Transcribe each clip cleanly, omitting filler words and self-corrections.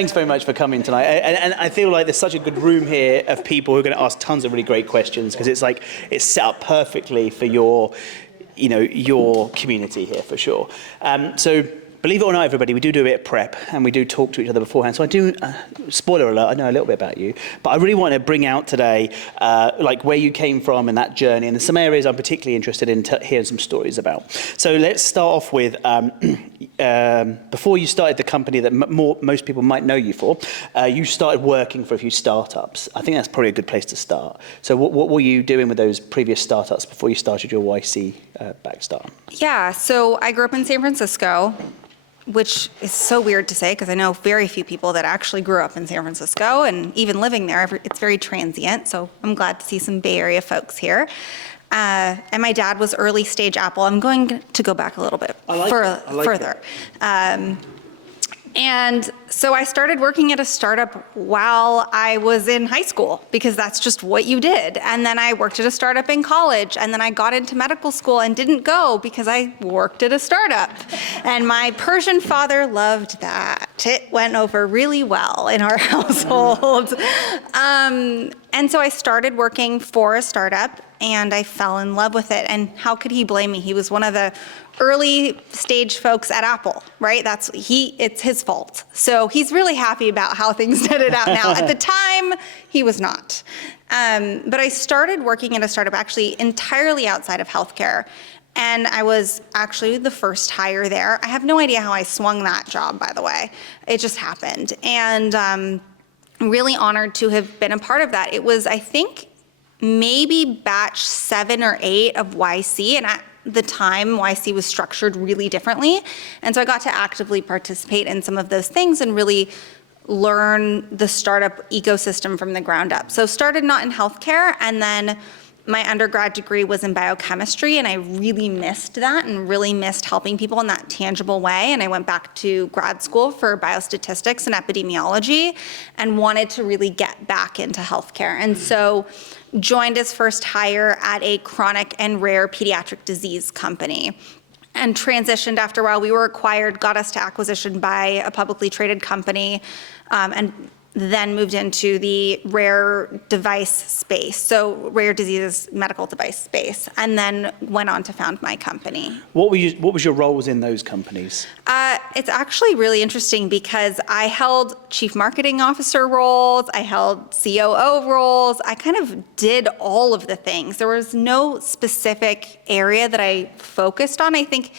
thanks very much for coming tonight. And I feel like there's such a good room here of people who are going to ask tons of really great questions, because it's like it's set up perfectly for your community here for sure. So believe it or not, everybody, we do a bit of prep and we do talk to each other beforehand. So I do, spoiler alert, I know a little bit about you, but I really want to bring out today like where you came from in that journey, and there's some areas I'm particularly interested in hearing some stories about. So let's start off with, before you started the company that most people might know you for, you started working for a few startups. I think that's probably a good place to start. So what were you doing with those previous startups before you started your YC back start? Yeah, so I grew up in San Francisco, which is so weird to say because I know very few people that actually grew up in San Francisco, and even living there, it's very transient. So I'm glad to see some Bay Area folks here. And my dad was early stage Apple. I'm going to go back a little bit further. And so I started working at a startup while I was in high school, because that's just what you did. And then I worked at a startup in college, and then I got into medical school and didn't go because I worked at a startup. And my Persian father loved that. It went over really well in our household. And so I started working for a startup, and I fell in love with it. And how could he blame me? He was one of the early stage folks at Apple, right? It's his fault. So he's really happy about how things netted out now. At the time, he was not. But I started working at a startup actually entirely outside of healthcare. And I was actually the first hire there. I have no idea how I swung that job, by the way. It just happened. And I'm really honored to have been a part of that. It was, I think, maybe batch 7 or 8 of YC, and at the time, YC was structured really differently. And so I got to actively participate in some of those things and really learn the startup ecosystem from the ground up. So started not in healthcare, and then my undergrad degree was in biochemistry, and I really missed that and really missed helping people in that tangible way. And I went back to grad school for biostatistics and epidemiology and wanted to really get back into healthcare. And so joined as first hire at a chronic and rare pediatric disease company, and transitioned after a while. We were acquired, got us to acquisition by a publicly traded company, and then moved into the rare device space, so rare diseases medical device space, and then went on to found my company. What was your roles in those companies? It's actually really interesting because I held chief marketing officer roles, I held COO roles, I kind of did all of the things. There was no specific area that I focused on. I think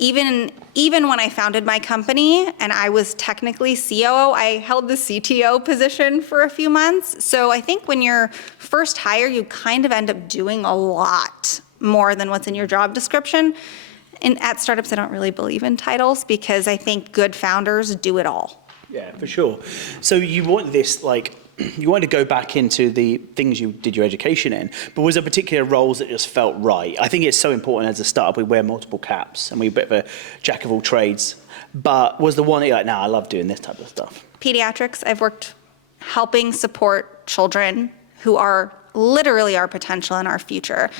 even when I founded my company and I was technically COO, I held the CTO position for a few months. So I think when you're first hire, you kind of end up doing a lot more than what's in your job description. And at startups, I don't really believe in titles because I think good founders do it all. Yeah, for sure. So you want this, you wanted to go back into the things you did your education in, but was there particular roles that just felt right? I think it's so important as a startup, we wear multiple caps and we're a bit of a jack of all trades. But was the one that you're like, nah, I love doing this type of stuff? Pediatrics, I've worked helping support children who are literally our potential and our future.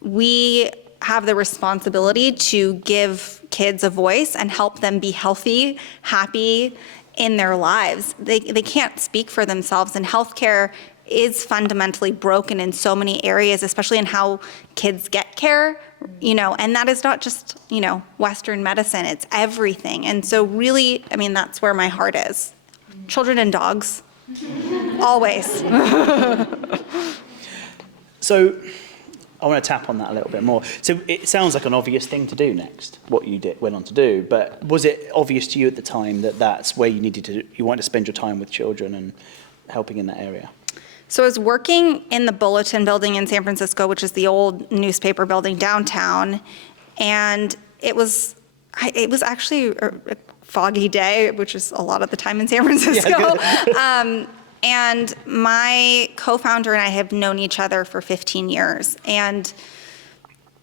We have the responsibility to give kids a voice and help them be healthy, happy in their lives. They can't speak for themselves, and healthcare is fundamentally broken in so many areas, especially in how kids get care, and that is not just, Western medicine, it's everything. And so really, that's where my heart is. Children and dogs, always. So I want to tap on that a little bit more. So it sounds like an obvious thing to do next, what you went on to do, but was it obvious to you at the time that that's where you wanted to spend your time with children and helping in that area? So I was working in the Bulletin building in San Francisco, which is the old newspaper building downtown, and it was actually a foggy day, which is a lot of the time in San Francisco. Yeah, and my co-founder and I have known each other for 15 years, and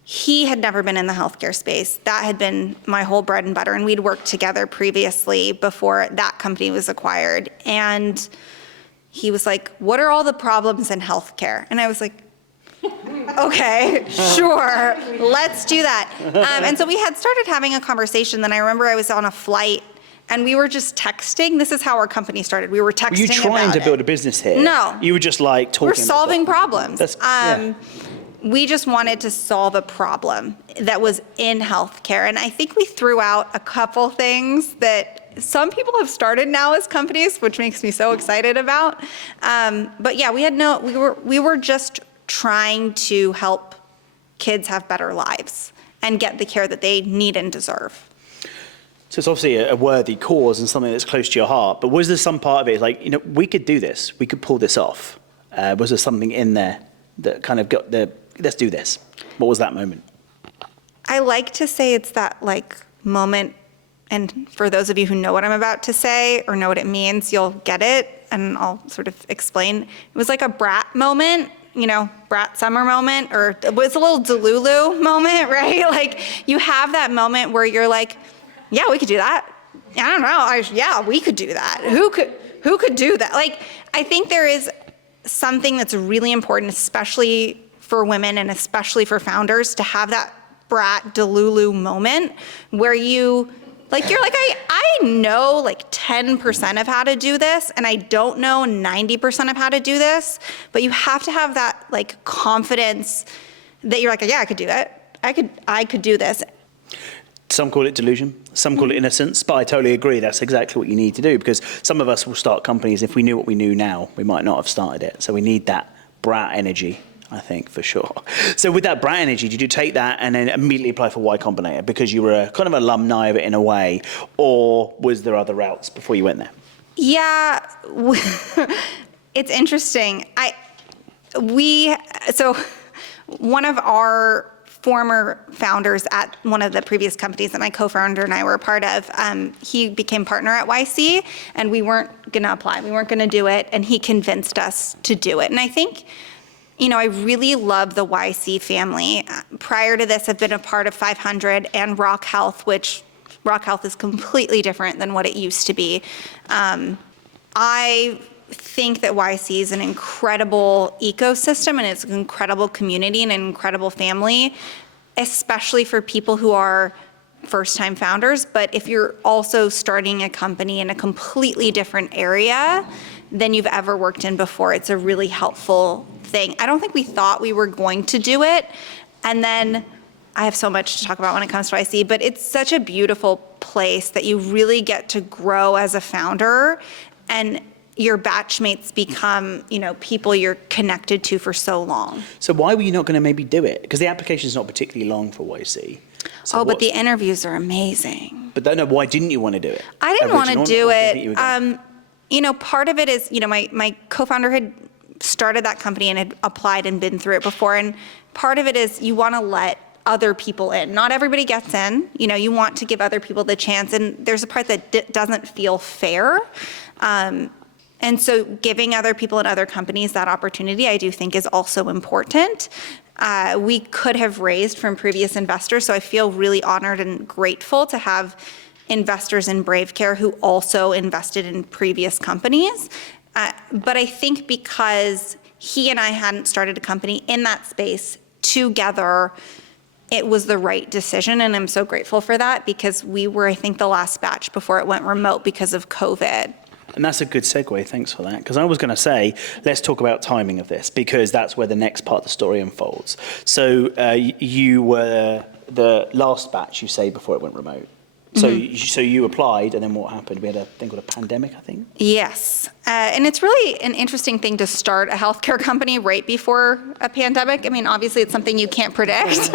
he had never been in the healthcare space. That had been my whole bread and butter, and we'd worked together previously before that company was acquired. And he was like, what are all the problems in healthcare? And I was like, okay, sure, let's do that. And so we had started having a conversation. Then I remember I was on a flight and we were just texting. This is how our company started. We were texting Were you trying to build a business here? No. You were just like talking. We're solving problems. Yeah. We just wanted to solve a problem that was in healthcare. And I think we threw out a couple things that some people have started now as companies, which makes me so excited about. But yeah, we were just trying to help kids have better lives and get the care that they need and deserve. So it's obviously a worthy cause and something that's close to your heart, but was there some part of it like, we could do this, we could pull this off? Was there something in there that kind of got let's do this? What was that moment? I like to say it's that like moment, and for those of you who know what I'm about to say or know what it means, you'll get it, and I'll sort of explain. It was like a brat moment, brat summer moment, or it was a little Delulu moment, right? Like you have that moment where you're like, yeah, we could do that. I don't know, yeah, we could do that. Who could do that? Like, I think there is something that's really important, especially for women and especially for founders, to have that brat Delulu moment where you're like, I know like 10% of how to do this, and I don't know 90% of how to do this, but you have to have that like confidence that you're like, yeah, I could do that. I could do this. Some call it delusion, some call it innocence, but I totally agree that's exactly what you need to do, because some of us will start companies, if we knew what we knew now, we might not have started it. So we need that brat energy, I think, for sure. So with that brat energy, did you take that and then immediately apply for Y Combinator because you were a kind of alumni of it in a way, or was there other routes before you went there? Yeah, it's interesting. So one of our former founders at one of the previous companies that my co-founder and I were a part of, he became partner at YC, and we weren't gonna apply, we weren't gonna do it, and he convinced us to do it. And I think, I really love the YC family. Prior to this, I've been a part of 500 and Rock Health, which Rock Health is completely different than what it used to be. I think that YC is an incredible ecosystem, and it's an incredible community and an incredible family, especially for people who are first-time founders. But if you're also starting a company in a completely different area than you've ever worked in before, it's a really helpful thing. I don't think we thought we were going to do it. And then I have so much to talk about when it comes to YC, but it's such a beautiful place that you really get to grow as a founder, and your batchmates become, people you're connected to for so long. So why were you not going to maybe do it? Because the application is not particularly long for YC. So but the interviews are amazing. But no, why didn't you want to do it? I didn't want to do it. Part of it is, my co-founder had started that company and had applied and been through it before. And part of it is you want to let other people in. Not everybody gets in. You want to give other people the chance. And there's a part that doesn't feel fair. And so giving other people in other companies that opportunity, I do think, is also important. We could have raised from previous investors, so I feel really honored and grateful to have investors in Brave Care who also invested in previous companies. But I think because he and I hadn't started a company in that space together, it was the right decision, and I'm so grateful for that, because we were, I think, the last batch before it went remote because of COVID. And that's a good segue, thanks for that. Because I was going to say, let's talk about timing of this, because that's where the next part of the story unfolds. So you were the last batch, you say, before it went remote. So, so you applied, and then what happened? We had a thing called a pandemic, I think? Yes. And it's really an interesting thing to start a healthcare company right before a pandemic. I mean, obviously, it's something you can't predict.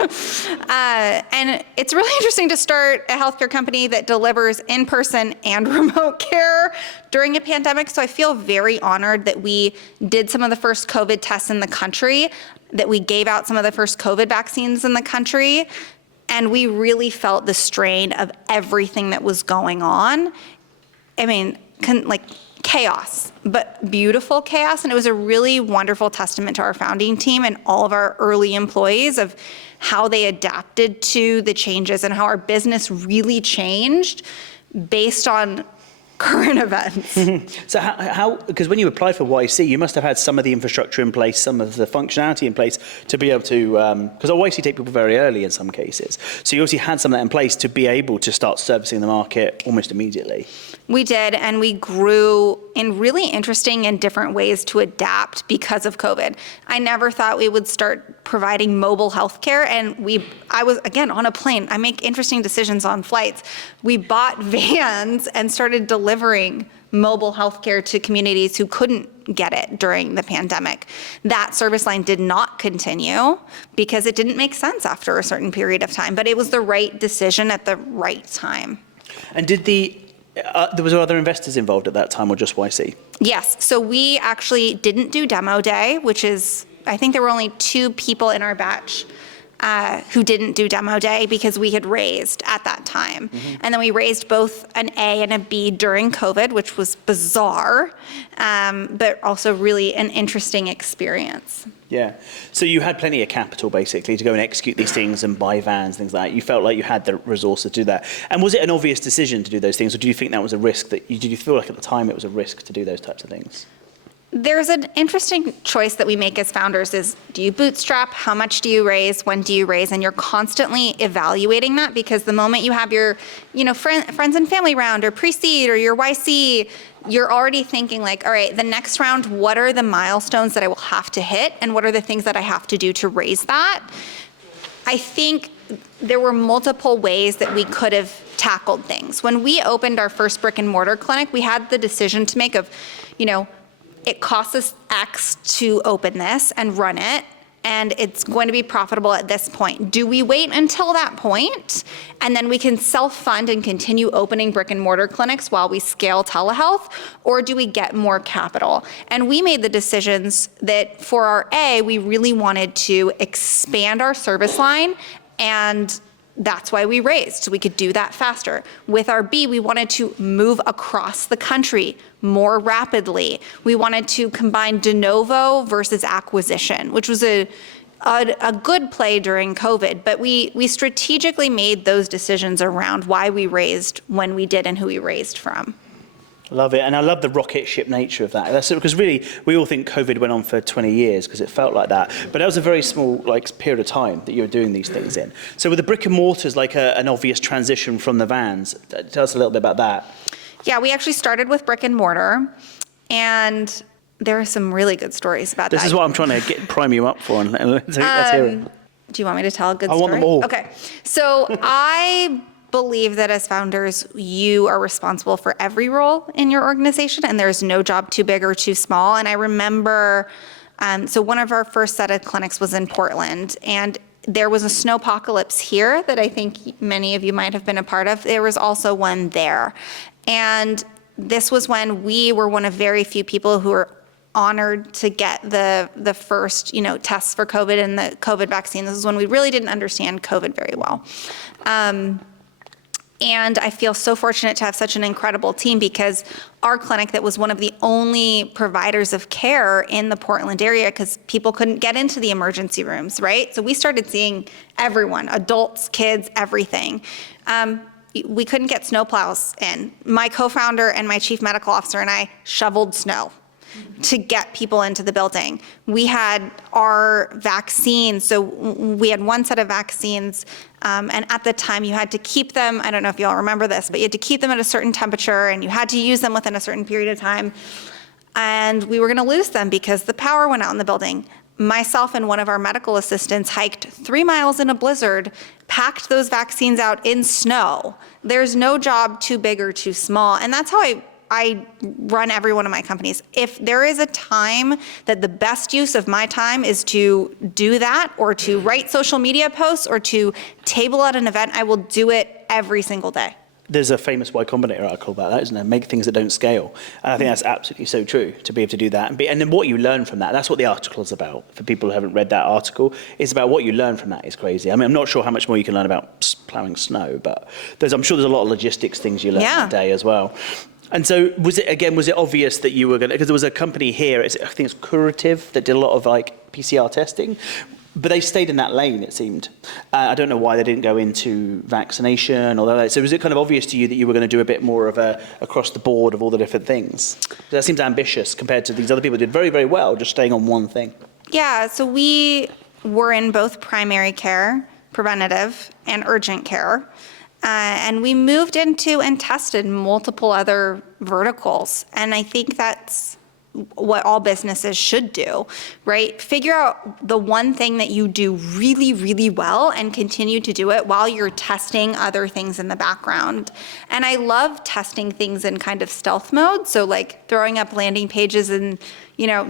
And it's really interesting to start a healthcare company that delivers in-person and remote care during a pandemic. So I feel very honored that we did some of the first COVID tests in the country, that we gave out some of the first COVID vaccines in the country. And we really felt the strain of everything that was going on. I mean, like chaos, but beautiful chaos. And it was a really wonderful testament to our founding team and all of our early employees of how they adapted to the changes and how our business really changed based on current events. So because when you applied for YC, you must have had some of the infrastructure in place, some of the functionality in place to be able to, because YC take people very early in some cases. So you obviously had some of that in place to be able to start servicing the market almost immediately. We did, and we grew in really interesting and different ways to adapt because of COVID. I never thought we would start providing mobile healthcare, and I was, again, on a plane. I make interesting decisions on flights. We bought vans and started delivering mobile healthcare to communities who couldn't get it during the pandemic. That service line did not continue because it didn't make sense after a certain period of time, but it was the right decision at the right time. And there was other investors involved at that time, or just YC? Yes, so we actually didn't do demo day, which is, I think there were only 2 people in our batch who didn't do demo day because we had raised at that time. And then we raised both an A and a B during COVID, which was bizarre, but also really an interesting experience. Yeah. So you had plenty of capital, basically, to go and execute these things and buy vans, things like that. You felt like you had the resources to do that. And was it an obvious decision to do those things, or do you think that was a risk did you feel like at the time it was a risk to do those types of things? There's an interesting choice that we make as founders is, do you bootstrap? How much do you raise? When do you raise? And you're constantly evaluating that, because the moment you have your, friends and family round or pre-seed or your YC, you're already thinking like, all right, the next round, what are the milestones that I will have to hit? And what are the things that I have to do to raise that? I think there were multiple ways that we could have tackled things. When we opened our first brick and mortar clinic, we had the decision to make of, it costs us X to open this and run it, and it's going to be profitable at this point. Do we wait until that point, and then we can self-fund and continue opening brick and mortar clinics while we scale telehealth, or do we get more capital? And we made the decisions that for our A, we really wanted to expand our service line, and that's why we raised, so we could do that faster. With our B, we wanted to move across the country more rapidly. We wanted to combine de novo versus acquisition, which was a good play during COVID, but we strategically made those decisions around why we raised when we did and who we raised from. Love it, and I love the rocket ship nature of that. That's because really, we all think COVID went on for 20 years because it felt like that, but that was a very small period of time that you were doing these things in. So with the brick and mortars, an obvious transition from the vans, tell us a little bit about that. Yeah, we actually started with brick and mortar, and there are some really good stories about that. This is what I'm trying to prime you up for, and let's hear it. Do you want me to tell a good story? I want them all. Okay, so I believe that as founders, you are responsible for every role in your organization, and there's no job too big or too small. And I remember, so one of our first set of clinics was in Portland, and there was a snowpocalypse here that I think many of you might have been a part of. There was also one there. And this was when we were one of very few people who were honored to get the first, tests for COVID and the COVID vaccine. This is when we really didn't understand COVID very well. And I feel so fortunate to have such an incredible team, because our clinic that was one of the only providers of care in the Portland area, because people couldn't get into the emergency rooms, right? So we started seeing everyone, adults, kids, everything. We couldn't get snowplows in. My co-founder and my chief medical officer and I shoveled snow to get people into the building. We had our vaccines, so we had one set of vaccines, and at the time you had to keep them, I don't know if you all remember this, but you had to keep them at a certain temperature, and you had to use them within a certain period of time, and we were gonna lose them because the power went out in the building. Myself and one of our medical assistants hiked 3 miles in a blizzard, packed those vaccines out in snow. There's no job too big or too small, and that's how I run every one of my companies. If there is a time that the best use of my time is to do that, or to write social media posts, or to table at an event, I will do it every single day. There's a famous Y Combinator article about that, isn't there? Make things that don't scale. And I think that's absolutely so true, to be able to do that. And then what you learn from that, that's what the article is about. For people who haven't read that article, it's about what you learn from that is crazy. I mean, I'm not sure how much more you can learn about plowing snow, but I'm sure there's a lot of logistics things you learn that day as well. And so was it obvious that you were going to, because there was a company here, I think it's Curative, that did a lot of PCR testing. But they stayed in that lane, it seemed. I don't know why they didn't go into vaccination or that. So was it kind of obvious to you that you were going to do a bit more of a across the board of all the different things? That seems ambitious compared to these other people who did very, very well, just staying on one thing. Yeah, so we were in both primary care, preventative, and urgent care. And we moved into and tested multiple other verticals. And I think that's what all businesses should do, right? Figure out the one thing that you do really, really well and continue to do it while you're testing other things in the background. And I love testing things in kind of stealth mode. So like throwing up landing pages and,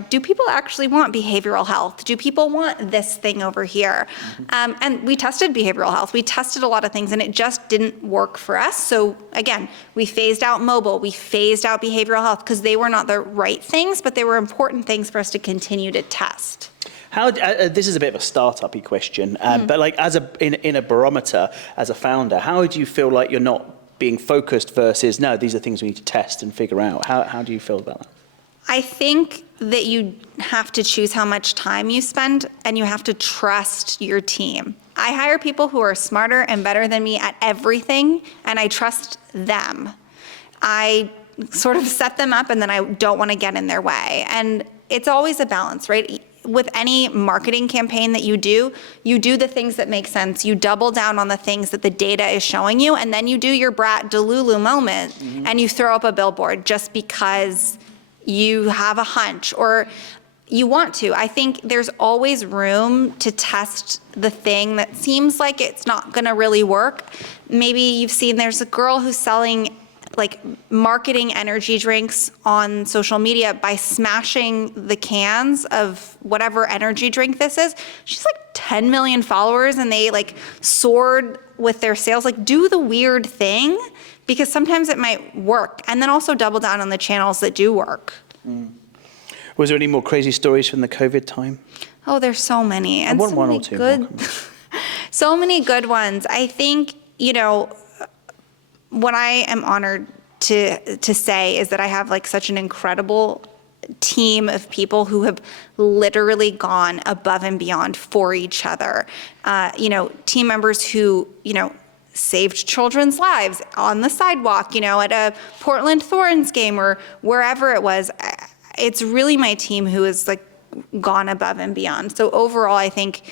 do people actually want behavioral health? Do people want this thing over here? And we tested behavioral health. We tested a lot of things and it just didn't work for us. So again, we phased out mobile, we phased out behavioral health because they were not the right things, but they were important things for us to continue to test. How this is a bit of a startup-y question, but like in a barometer as a founder, how do you feel like you're not being focused versus no, these are things we need to test and figure out? How do you feel about that? I think that you have to choose how much time you spend and you have to trust your team. I hire people who are smarter and better than me at everything, and I trust them. I sort of set them up and then I don't want to get in their way. And it's always a balance, right? With any marketing campaign that you do the things that make sense. You double down on the things that the data is showing you, and then you do your Brat Delulu moment and you throw up a billboard just because you have a hunch or you want to. I think there's always room to test the thing that seems like it's not gonna really work. Maybe you've seen there's a girl who's selling like marketing energy drinks on social media by smashing the cans of whatever energy drink this is. She's like 10 million followers and they like soared with their sales. Like do the weird thing because sometimes it might work. And then also double down on the channels that do work. Was there any more crazy stories from the COVID time? Oh, there's so many. And one so or many two good, so many good ones. I think, what I am honored to say is that I have like such an incredible team of people who have literally gone above and beyond for each other. Team members who, saved children's lives on the sidewalk, at a Portland Thorns game or wherever it was. It's really my team who has like gone above and beyond. So overall, I think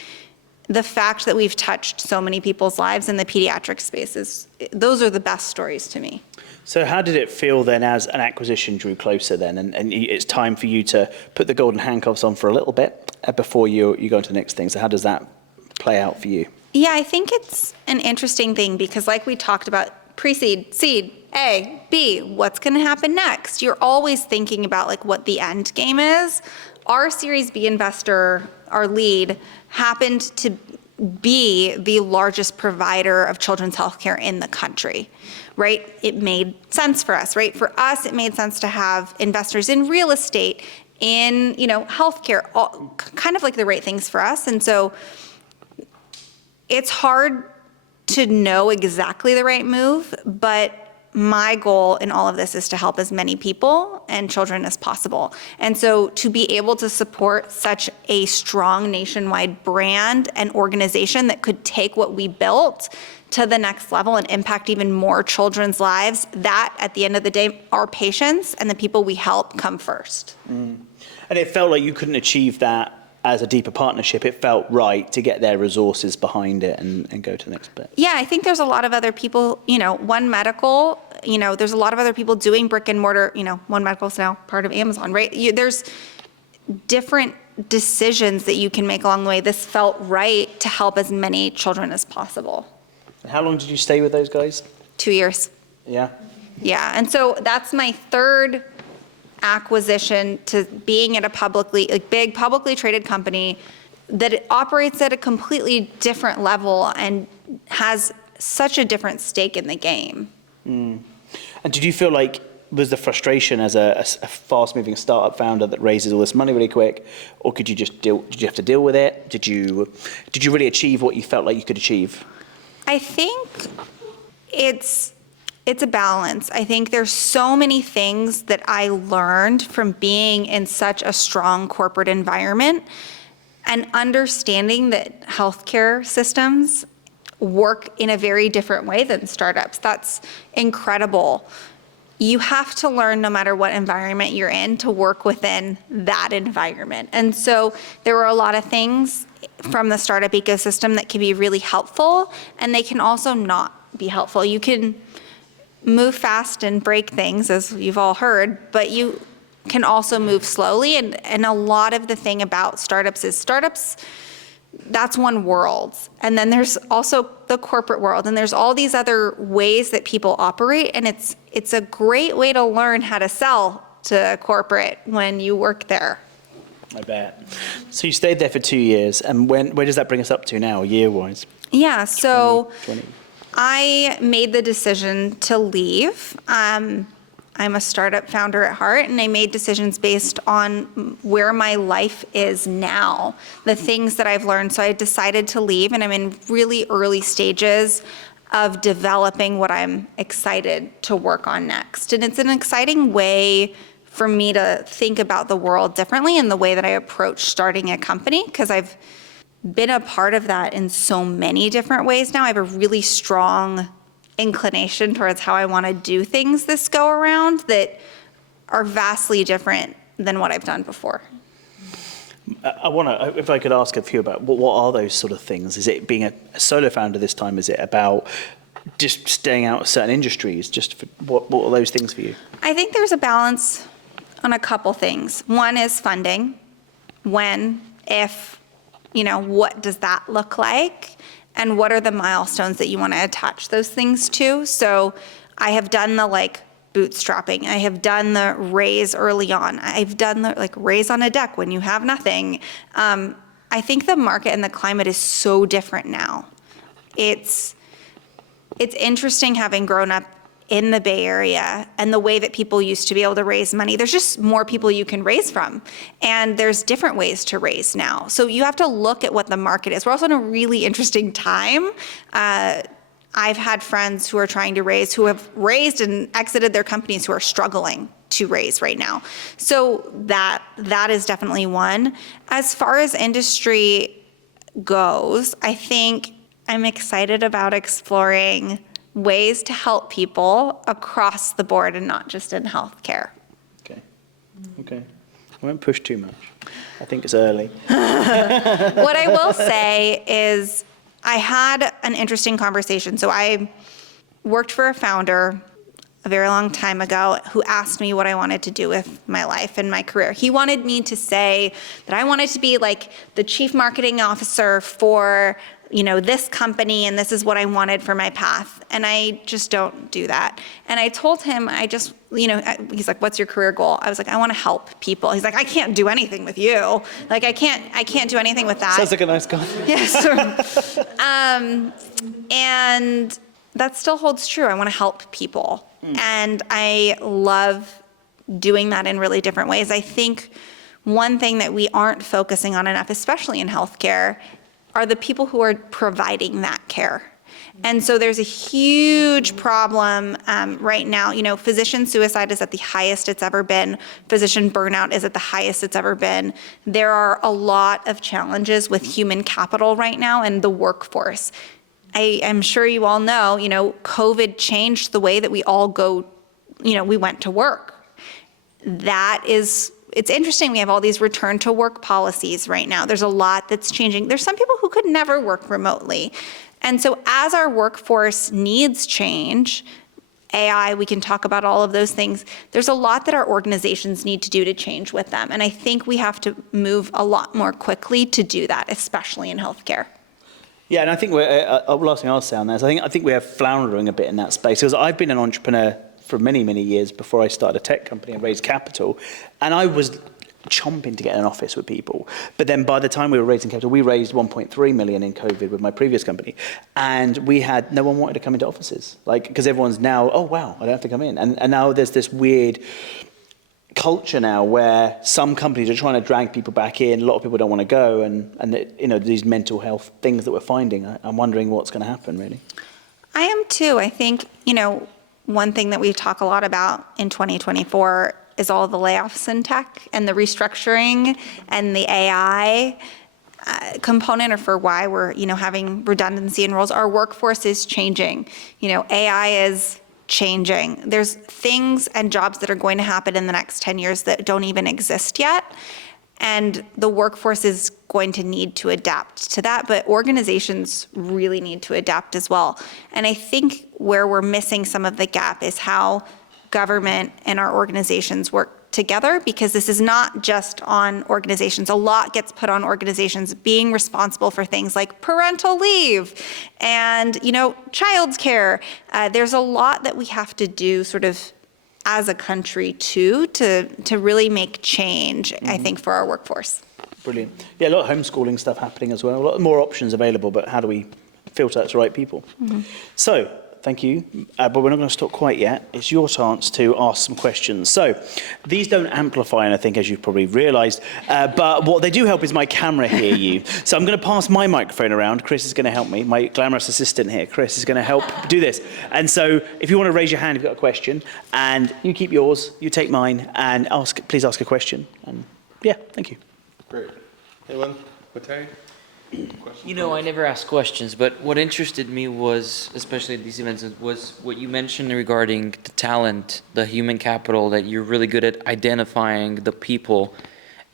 the fact that we've touched so many people's lives in the pediatric spaces, those are the best stories to me. So how did it feel then as an acquisition drew closer then and it's time for you to put the golden handcuffs on for a little bit before you go into the next thing? So how does that play out for you? Yeah, I think it's an interesting thing because like we talked about pre-seed, seed, A, B, what's going to happen next? You're always thinking about like what the end game is. Our Series B investor, our lead, happened to be the largest provider of children's healthcare in the country, right? It made sense for us, right? For us, it made sense to have investors in real estate, in, healthcare, all, kind of like the right things for us. And so it's hard to know exactly the right move, but my goal in all of this is to help as many people and children as possible. And so to be able to support such a strong nationwide brand and organization that could take what we built to the next level and impact even more children's lives, that at the end of the day, our patients and the people we help come first. And it felt like you couldn't achieve that as a deeper partnership. It felt right to get their resources behind it and go to the next bit. Yeah, I think there's a lot of other people, One Medical, there's a lot of other people doing brick and mortar, One Medical's now part of Amazon, right? There's different decisions that you can make along the way. This felt right to help as many children as possible. And how long did you stay with those guys? 2 years. Yeah. Yeah, and so that's my third acquisition to being at a big publicly traded company that it operates at a completely different level and has such a different stake in the game. And did you feel like was the frustration as a fast-moving startup founder that raises all this money really quick, or could you just did you have to deal with it? Did you really achieve what you felt like you could achieve? I think it's a balance. I think there's so many things that I learned from being in such a strong corporate environment. and understanding that healthcare systems work in a very different way than startups. That's incredible. You have to learn, no matter what environment you're in, to work within that environment. And so there were a lot of things from the startup ecosystem that can be really helpful, and they can also not be helpful. You can move fast and break things, as you've all heard, but you can also move slowly. And a lot of the thing about startups is that's one world. And then there's also the corporate world, and there's all these other ways that people operate. And it's a great way to learn how to sell to corporate when you work there. I bet. So you stayed there for 2 years, and where does that bring us up to now, year-wise? Yeah, so 20. I made the decision to leave. I'm a startup founder at heart, and I made decisions based on where my life is now, the things that I've learned. So I decided to leave, and I'm in really early stages of developing what I'm excited to work on next. And it's an exciting way for me to think about the world differently in the way that I approach starting a company, because I've been a part of that in so many different ways now. I have a really strong inclination towards how I want to do things this go around that are vastly different than what I've done before. I want to, if I could ask a few about what are those sort of things? Is it being a solo founder this time? Is it about just staying out of certain industries? What are those things for you? I think there's a balance on a couple things. One is funding. When, if, what does that look like? And what are the milestones that you want to attach those things to? So I have done the bootstrapping. I have done the raise early on. I've done the raise on a deck when you have nothing. I think the market and the climate is so different now. It's interesting having grown up in the Bay Area and the way that people used to be able to raise money. There's just more people you can raise from, and there's different ways to raise now. So you have to look at what the market is. We're also in a really interesting time. I've had friends who are trying to raise, who have raised and exited their companies, who are struggling to raise right now. So that is definitely one. As far as industry goes, I think I'm excited about exploring ways to help people across the board and not just in healthcare. Okay. I won't push too much. I think it's early. What I will say is I had an interesting conversation. So I worked for a founder a very long time ago who asked me what I wanted to do with my life and my career. He wanted me to say that I wanted to be the chief marketing officer for this company, and this is what I wanted for my path. And I just don't do that. And I told him, he's like, what's your career goal? I was like, I want to help people. He's like, I can't do anything with you. I can't do anything with that. Sounds like a nice guy. Yes. And that still holds true. I want to help people. And I love doing that in really different ways. I think one thing that we aren't focusing on enough, especially in healthcare, are the people who are providing that care. And so there's a huge problem right now. Physician suicide is at the highest it's ever been. Physician burnout is at the highest it's ever been. There are a lot of challenges with human capital right now and the workforce. I'm sure you all know, COVID changed the way that we all we went to work. It's interesting, we have all these return to work policies right now. There's a lot that's changing. There's some people who could never work remotely. And so as our workforce needs change, AI, we can talk about all of those things. There's a lot that our organizations need to do to change with them. And I think we have to move a lot more quickly to do that, especially in healthcare. Yeah, and I think last thing I'll say on that is I think we are floundering a bit in that space, because I've been an entrepreneur for many, many years before I started a tech company and raised capital, and I was chomping to get in an office with people. But then by the time we were raising capital, we raised 1.3 million in COVID with my previous company, and no one wanted to come into offices, because everyone's now, oh wow, I don't have to come in, and now there's this weird culture now where some companies are trying to drag people back in. A lot of people don't want to go, and these mental health things that we're finding. I'm wondering what's going to happen, really. I am too. I think one thing that we talk a lot about in 2024 is all the layoffs in tech and the restructuring and the AI. component or for why we're, having redundancy in roles. Our workforce is changing. AI is changing. There's things and jobs that are going to happen in the next 10 years that don't even exist yet. And the workforce is going to need to adapt to that, but organizations really need to adapt as well. And I think where we're missing some of the gap is how government and our organizations work together, because this is not just on organizations. A lot gets put on organizations being responsible for things like parental leave and, childcare. There's a lot that we have to do sort of as a country too, to really make change, I think, for our workforce. Brilliant. Yeah, a lot of homeschooling stuff happening as well. A lot more options available, but how do we filter out the right people? So, thank you, but we're not going to stop quite yet. It's your chance to ask some questions. So, these don't amplify anything, as you've probably realised, but what they do help is my camera hear you. So I'm going to pass my microphone around. Chris is going to help me. My glamorous assistant here, Chris, is going to help do this. And so, if you want to raise your hand if you've got a question, and you keep yours, you take mine, and please ask a question. And yeah, thank you. Great. Anyone? Taheri? I never ask questions, but what interested me was, especially at these events, was what you mentioned regarding the talent, the human capital, that you're really good at identifying the people.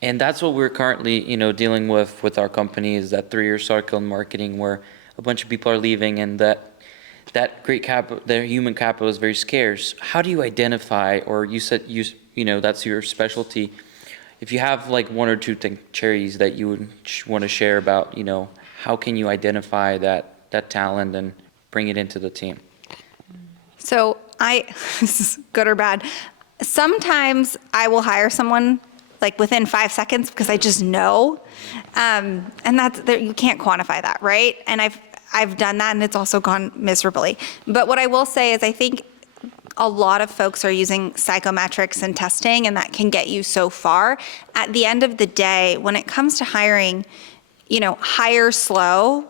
And that's what we're currently, dealing with our company, is that 3-year cycle in marketing where a bunch of people are leaving, and that great capital, their human capital, is very scarce. How do you identify, or you said that's your specialty? If you have like one or two cherries that you would want to share about, how can you identify that talent and bring it into the team? So this is good or bad. Sometimes I will hire someone like within 5 seconds because I just know, and you can't quantify that, right? And I've done that, and it's also gone miserably. But what I will say is, I think a lot of folks are using psychometrics and testing, and that can get you so far. At the end of the day, when it comes to hiring, hire slow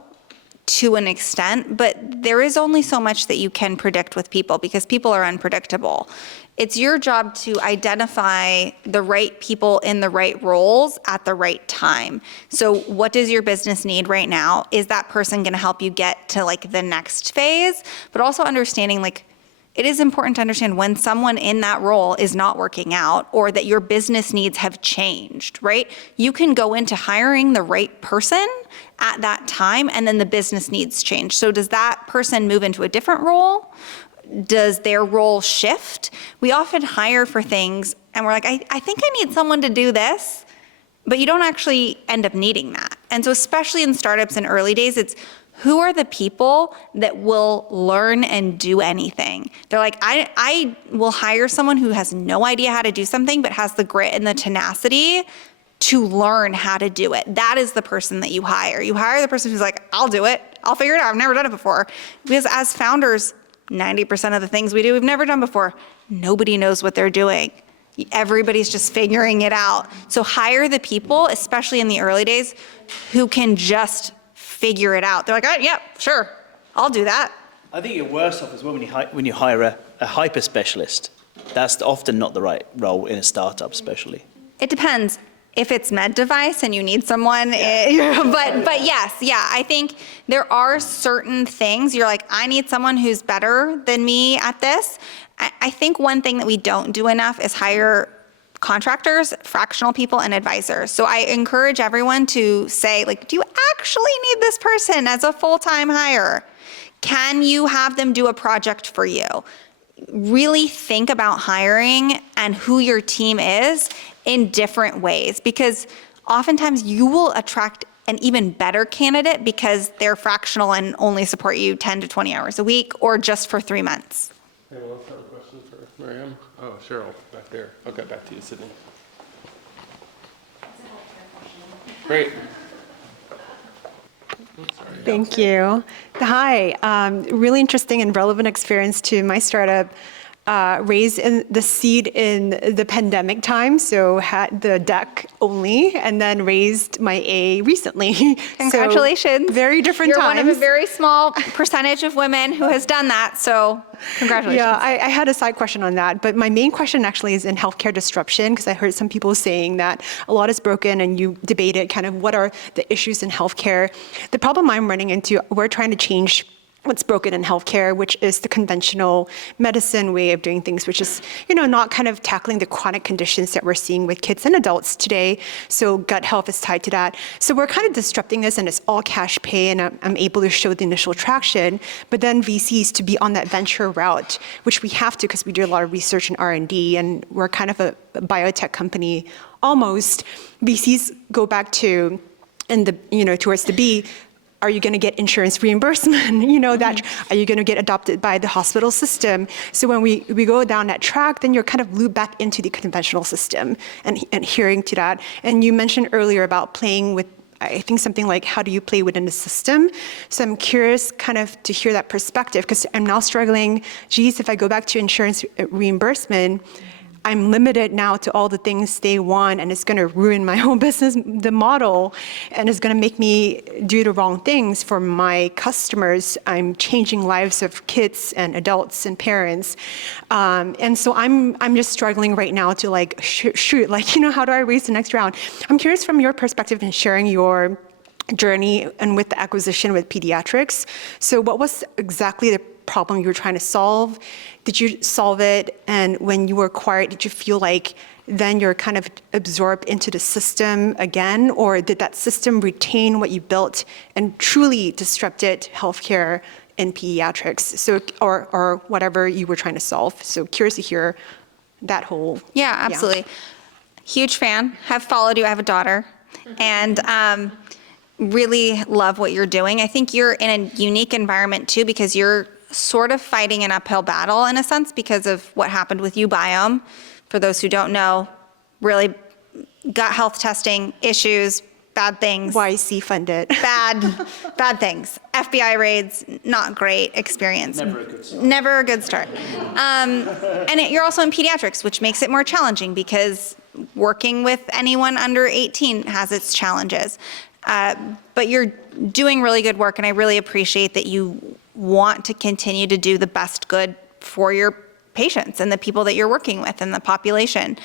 to an extent, but there is only so much that you can predict with people, because people are unpredictable. It's your job to identify the right people in the right roles at the right time. So what does your business need right now? Is that person going to help you get to like the next phase? But also understanding, like, it is important to understand when someone in that role is not working out, or that your business needs have changed, right? You can go into hiring the right person at that time, and then the business needs change. So does that person move into a different role? Does their role shift? We often hire for things and we're like, I think I need someone to do this, but you don't actually end up needing that. And so especially in startups in early days, it's who are the people that will learn and do anything? They're like, I will hire someone who has no idea how to do something, but has the grit and the tenacity to learn how to do it. That is the person that you hire. You hire the person who's like, I'll do it. I'll figure it out. I've never done it before. Because as founders, 90% of the things we do, we've never done before. Nobody knows what they're doing. Everybody's just figuring it out. So hire the people, especially in the early days, who can just figure it out. They're like, oh, yeah, sure, I'll do that. I think you're worse off as well when you hire a hyper specialist. That's often not the right role in a startup, especially. It depends. If it's med device and you need someone, but yes, yeah, I think there are certain things you're like, I need someone who's better than me at this. I think one thing that we don't do enough is hire contractors, fractional people, and advisors. So I encourage everyone to say, like, do you actually need this person as a full-time hire? Can you have them do a project for you? Really think about hiring and who your team is in different ways, because oftentimes you will attract an even better candidate because they're fractional and only support you 10 to 20 hours a week or just for 3 months. Anyone else have a question for Maryam? Oh, Cheryl, back there. I'll get back to you, Sydney. Great. Thank you. Hi. Really interesting and relevant experience to my startup. raised in the seed in the pandemic time, so had the deck only, and then raised my A recently. Congratulations. So, very different You're times. one of a very small percentage of women who has done that, so congratulations. Yeah, I had a side question on that, but my main question actually is in healthcare disruption, because I heard some people saying that a lot is broken, and you debated kind of what are the issues in healthcare. The problem I'm running into, we're trying to change what's broken in healthcare, which is the conventional medicine way of doing things, which is, not kind of tackling the chronic conditions that we're seeing with kids and adults today. So gut health is tied to that. So we're kind of disrupting this, and it's all cash pay, and I'm able to show the initial traction. But then VCs to be on that venture route, which we have to because we do a lot of research and R&D, and we're kind of a biotech company almost. VCs go back to, towards the B. Are you going to get insurance reimbursement? That are you going to get adopted by the hospital system? So when we go down that track, then you're kind of looped back into the conventional system and adhering to that. And you mentioned earlier about playing with, I think something like, how do you play within the system? So I'm curious kind of to hear that perspective, because I'm now struggling, geez, if I go back to insurance reimbursement, I'm limited now to all the things they want, and it's going to ruin my whole business, the model, and it's going to make me do the wrong things for my customers. I'm changing lives of kids and adults and parents, and so I'm just struggling right now to shoot, how do I raise the next round? I'm curious from your perspective in sharing your journey and with the acquisition with pediatrics. So what was exactly the problem you were trying to solve? Did you solve it? And when you were acquired, did you feel like then you're kind of absorbed into the system again? Or did that system retain what you built and truly disrupted healthcare in pediatrics? So, or whatever you were trying to solve. So curious to hear that whole. Yeah, absolutely. Huge fan, have followed you, I have a daughter, and really love what you're doing. I think you're in a unique environment too, because you're sort of fighting an uphill battle in a sense because of what happened with Ubiome. For those who don't know, really gut health testing issues, bad things. YC funded. Bad things. FBI raids, not great experience. Never a good start. Never a good start. You're also in pediatrics, which makes it more challenging because working with anyone under 18 has its challenges. But you're doing really good work, and I really appreciate that you want to continue to do the best good for your patients and the people that you're working with and the population.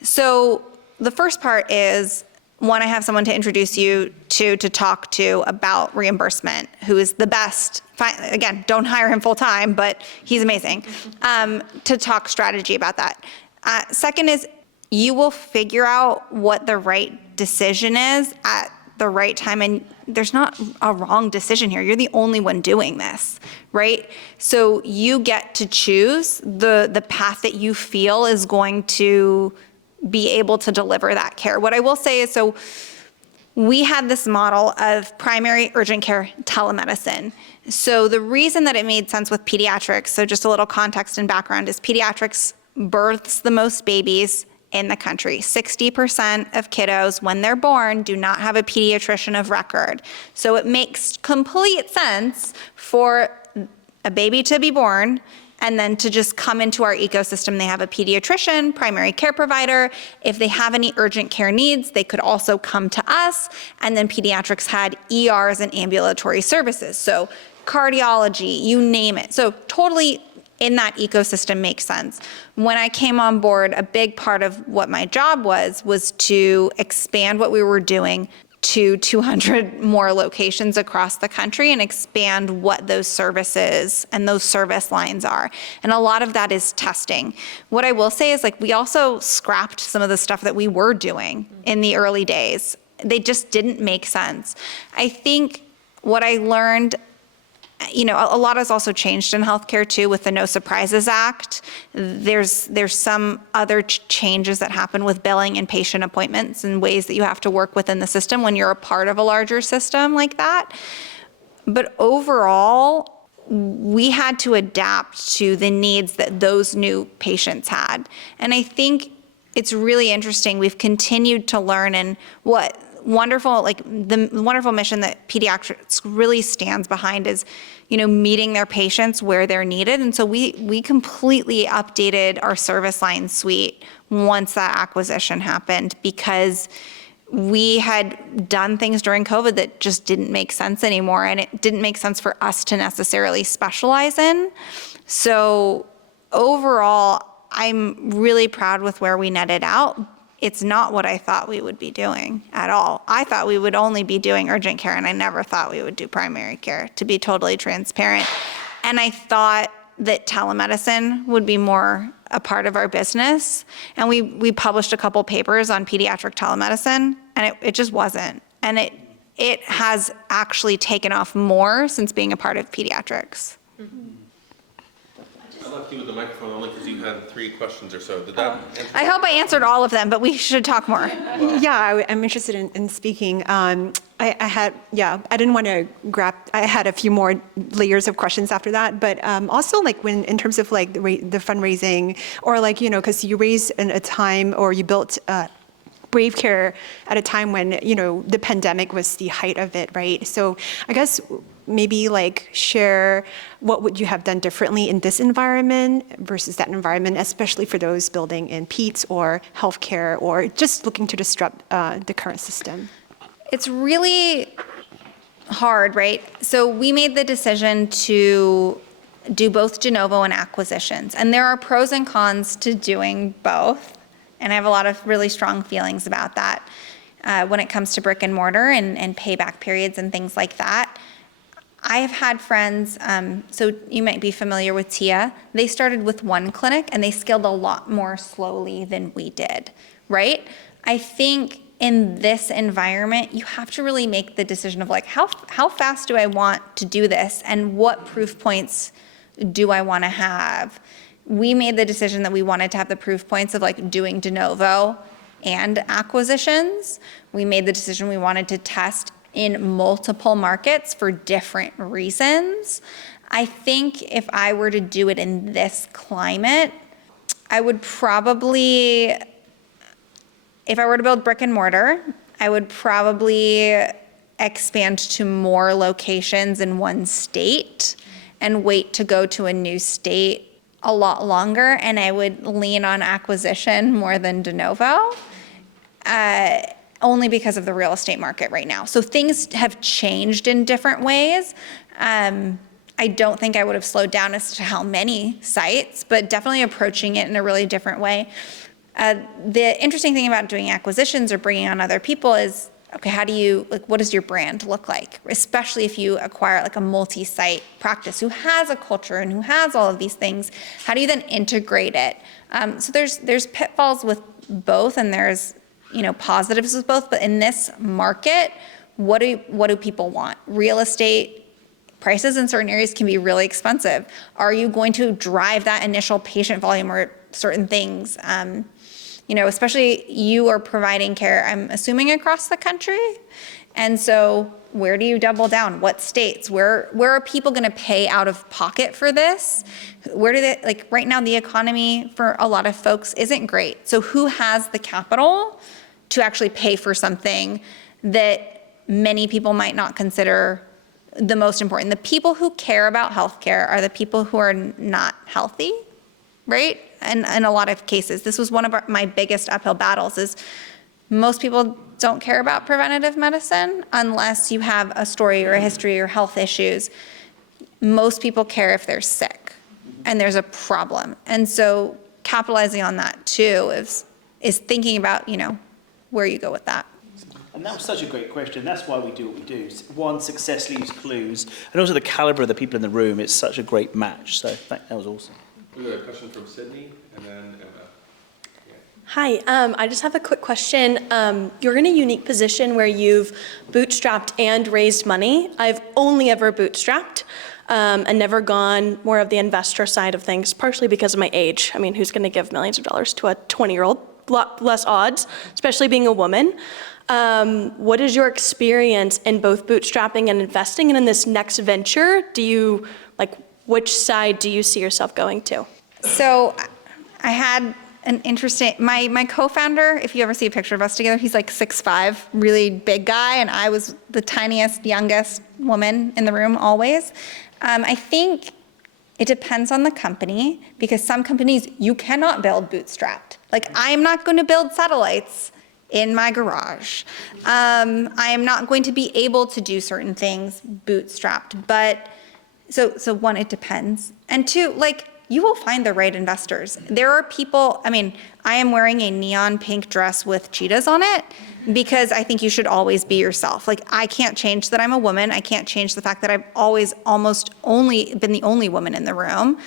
So the first part is, one, I have someone to introduce you to talk to about reimbursement, who is the best. Again, don't hire him full time, but he's amazing, to talk strategy about that. Second is, you will figure out what the right decision is at the right time, and there's not a wrong decision here. You're the only one doing this, right? So you get to choose the path that you feel is going to be able to deliver that care. What I will say is, so we had this model of primary urgent care telemedicine. So the reason that it made sense with pediatrics, so just a little context and background, is pediatrics births the most babies in the country. 60% of kiddos, when they're born, do not have a pediatrician of record. So it makes complete sense for a baby to be born and then to just come into our ecosystem. They have a pediatrician, primary care provider. If they have any urgent care needs, they could also come to us. And then pediatrics had ERs and ambulatory services. So cardiology, you name it. So totally in that ecosystem makes sense. When I came on board, a big part of what my job was to expand what we were doing to 200 more locations across the country and expand what those services and those service lines are. And a lot of that is testing. What I will say is, we also scrapped some of the stuff that we were doing in the early days. They just didn't make sense. I think what I learned, a lot has also changed in healthcare too with the No Surprises Act. There's some other changes that happen with billing and patient appointments and ways that you have to work within the system when you're a part of a larger system like that. But overall, we had to adapt to the needs that those new patients had. And I think it's really interesting. We've continued to learn, and what wonderful, like the wonderful mission that pediatrics really stands behind is, meeting their patients where they're needed. And so we completely updated our service line suite once that acquisition happened, because we had done things during COVID that just didn't make sense anymore, and it didn't make sense for us to necessarily specialize in. So overall, I'm really proud with where we netted out. It's not what I thought we would be doing at all. I thought we would only be doing urgent care, and I never thought we would do primary care, to be totally transparent. And I thought that telemedicine would be more a part of our business. And we published a couple papers on pediatric telemedicine, and it just wasn't. And it has actually taken off more since being a part of pediatrics. I left you with the microphone only because you had 3 questions or so. Did that answer? I hope I answered all of them, but we should talk more. Yeah, I'm interested in speaking. I didn't want to I had a few more layers of questions after that, but also like in terms of like the fundraising, or like, because you raised in a time, or you built Brave Care at a time when, the pandemic was the height of it, right? So I guess maybe like share what would you have done differently in this environment versus that environment, especially for those building in PEDS or healthcare, or just looking to disrupt the current system. It's really hard, right? So we made the decision to do both de novo and acquisitions. And there are pros and cons to doing both. And I have a lot of really strong feelings about that when it comes to brick and mortar and payback periods and things like that. I have had friends, so you might be familiar with Tia. They started with one clinic and they scaled a lot more slowly than we did, right? I think in this environment, you have to really make the decision of like, how fast do I want to do this, and what proof points do I want to have? We made the decision that we wanted to have the proof points of like doing de novo and acquisitions. We made the decision we wanted to test in multiple markets for different reasons. I think if I were to do it in this climate, I would probably, if I were to build brick and mortar, I would probably expand to more locations in one state and wait to go to a new state a lot longer, and I would lean on acquisition more than de novo. Only because of the real estate market right now. So things have changed in different ways. I don't think I would have slowed down as to how many sites, but definitely approaching it in a really different way. The interesting thing about doing acquisitions or bringing on other people is, okay, what does your brand look like? Especially if you acquire like a multi-site practice who has a culture and who has all of these things, how do you then integrate it? So there's pitfalls with both, and there's positives with both, but in this market, what do people want? Real estate prices in certain areas can be really expensive. Are you going to drive that initial patient volume or certain things? Especially you are providing care, I'm assuming, across the country. And so where do you double down? What states? Where are people going to pay out of pocket for this? Where do they, like right now, the economy for a lot of folks isn't great. So who has the capital to actually pay for something that many people might not consider the most important? The people who care about healthcare are the people who are not healthy, right? And in a lot of cases, this was one of my biggest uphill battles, is most people don't care about preventative medicine unless you have a story or a history or health issues. Most people care if they're sick and there's a problem. And so capitalizing on that too is thinking about, where you go with that. And that was such a great question. That's why we do what we do. One, success leaves clues, and also the caliber of the people in the room. It's such a great match. So that was awesome. We got a question from Sydney, and then Emma. Hi, I just have a quick question. You're in a unique position where you've bootstrapped and raised money. I've only ever bootstrapped and never gone more of the investor side of things, partially because of my age. I mean, who's going to give millions of dollars to a 20-year-old? Lot less odds, especially being a woman. What is your experience in both bootstrapping and investing? And in this next venture, which side do you see yourself going to? So I had an interesting, my co-founder, if you ever see a picture of us together, he's like 6'5", really big guy, and I was the tiniest, youngest woman in the room always. I think it depends on the company, because some companies you cannot build bootstrapped. Like, I am not going to build satellites in my garage. I am not going to be able to do certain things bootstrapped, but so one, it depends. And two, like, you will find the right investors. There are people, I mean, I am wearing a neon pink dress with cheetahs on it because I think you should always be yourself. Like, I can't change that I'm a woman. I can't change the fact that I've always almost only been the only woman in the room.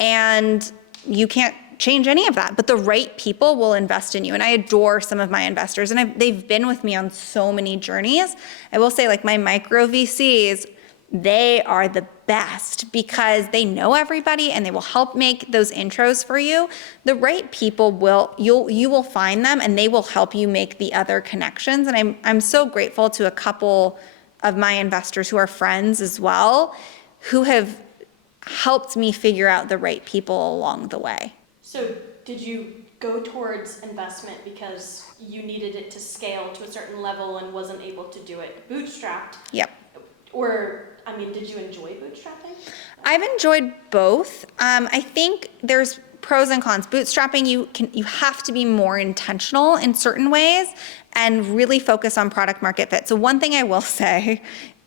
And you can't change any of that, but the right people will invest in you. And I adore some of my investors, and they've been with me on so many journeys. I will say, like, my micro VCs, they are the best because they know everybody and they will help make those intros for you. The right people you will find them, and they will help you make the other connections. And I'm so grateful to a couple of my investors who are friends as well, who have helped me figure out the right people along the way. So did you go towards investment because you needed it to scale to a certain level and wasn't able to do it bootstrapped? Yep. Or, I mean, did you enjoy bootstrapping? I've enjoyed both. I think there's pros and cons. Bootstrapping, you have to be more intentional in certain ways and really focus on product market fit. So one thing I will say